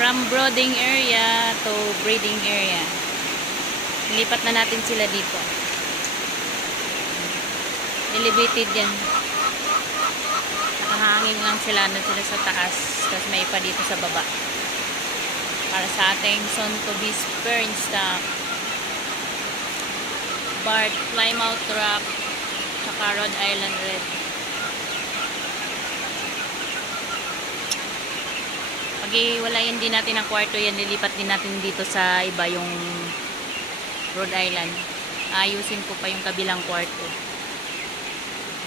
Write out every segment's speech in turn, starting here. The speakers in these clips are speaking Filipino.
From brooding area to breeding area. Nilipat na natin sila dito. Elevated yan. Nakahangin lang sila. Nandun sila sa taas. Tapos may ipa dito sa baba. Para sa ating soon to be sperm stock. Bart, Plymouth Rock, saka Rhode Island Red. Pag iwalayin din natin ang kwarto yan, lilipat din natin dito sa iba yung Rhode Island. Ayusin ko pa yung kabilang kwarto.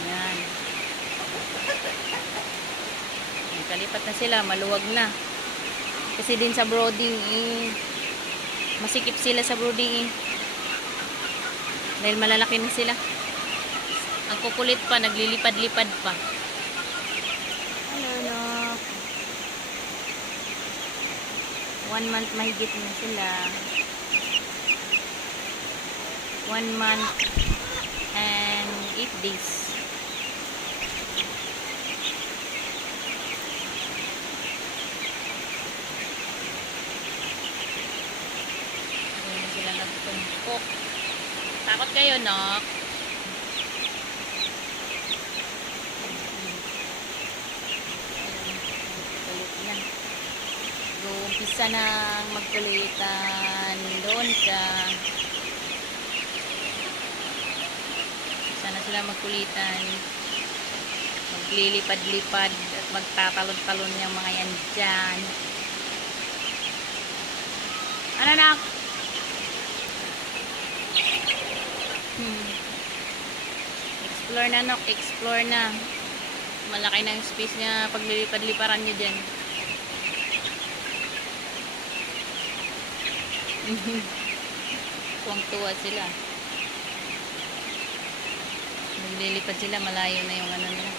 Yan. Kalipat na sila, maluwag na. Kasi din sa brooding, masikip sila sa brooding. Dahil malalaki na sila. Ang kukulit pa, naglilipad-lipad pa. Hello, no. 1 month mahigit na sila. 1 month and 8 days. Ayan sila nagtumpok. Takot kayo, no? Kulit na. Umpisa nang magkulitan. Doon ka. Sana sila magkulitan. Maglilipad-lipad at magtatalon-talon yung mga yan dyan. Ano, nak? Explore na, nok. Explore na. Malaki na yung space niya pag lilipad-liparan nyo dyan. Tuwang-tuwa sila. Naglilipad sila, malayo na yung ano nila.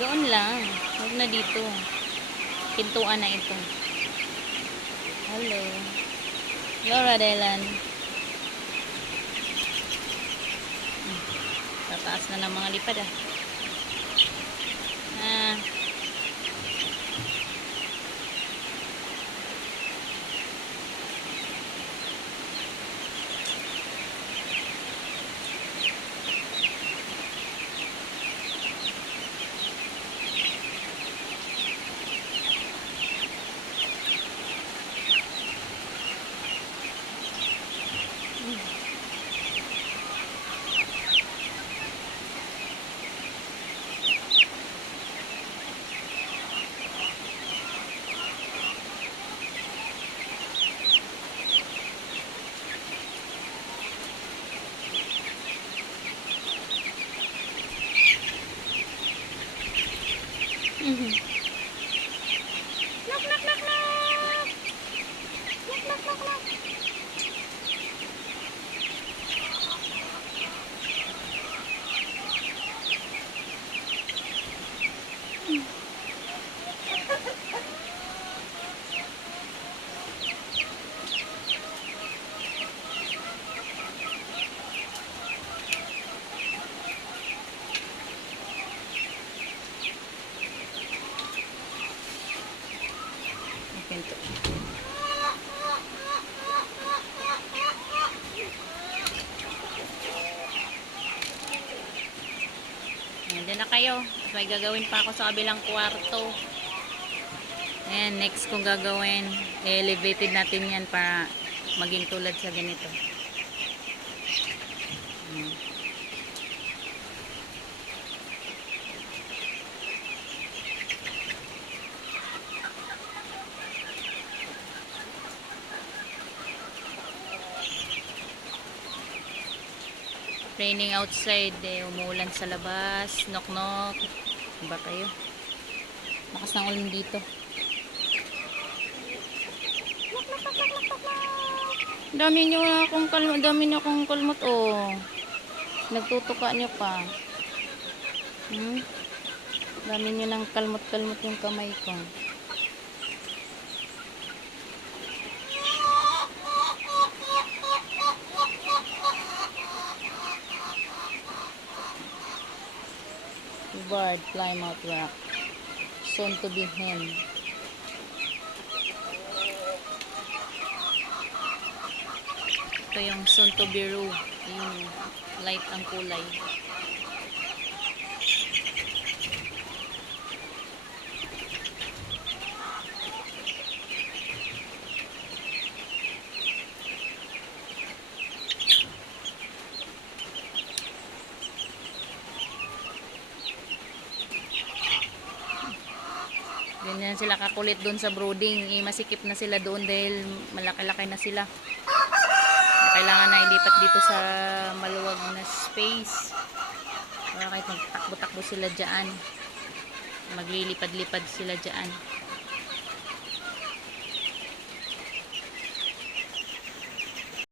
Doon lang. Huwag na dito. Pintuan na ito. Hello. Laura Delan. Tataas na ng mga lipad ah. Knock, knock, knock, knock. Knock, knock, knock, knock. Pinto. Ayan na kayo. May gagawin pa ako sa kabilang kwarto. Ayan, next kong gagawin. Elevated natin yan para maging tulad sa ganito. Ayan. Raining outside, umuulan sa labas, knock knock. Ba kayo? Lakas ng ulan dito. Dami niyo akong kalmot oh. Nagtutuka niyo pa. Dami niyo ng kalmot-kalmot yung kamay ko. Leopard, Plymouth Rock. Soon to be hen. Ito yung soon to be roux. Yung light ang kulay. Ganyan sila kakulit doon sa brooding. Masikip na sila doon dahil malaki-laki na sila. Kailangan na ilipat dito sa maluwag na space. Para kahit magtakbo-takbo sila dyan. Maglilipad-lipad sila dyan.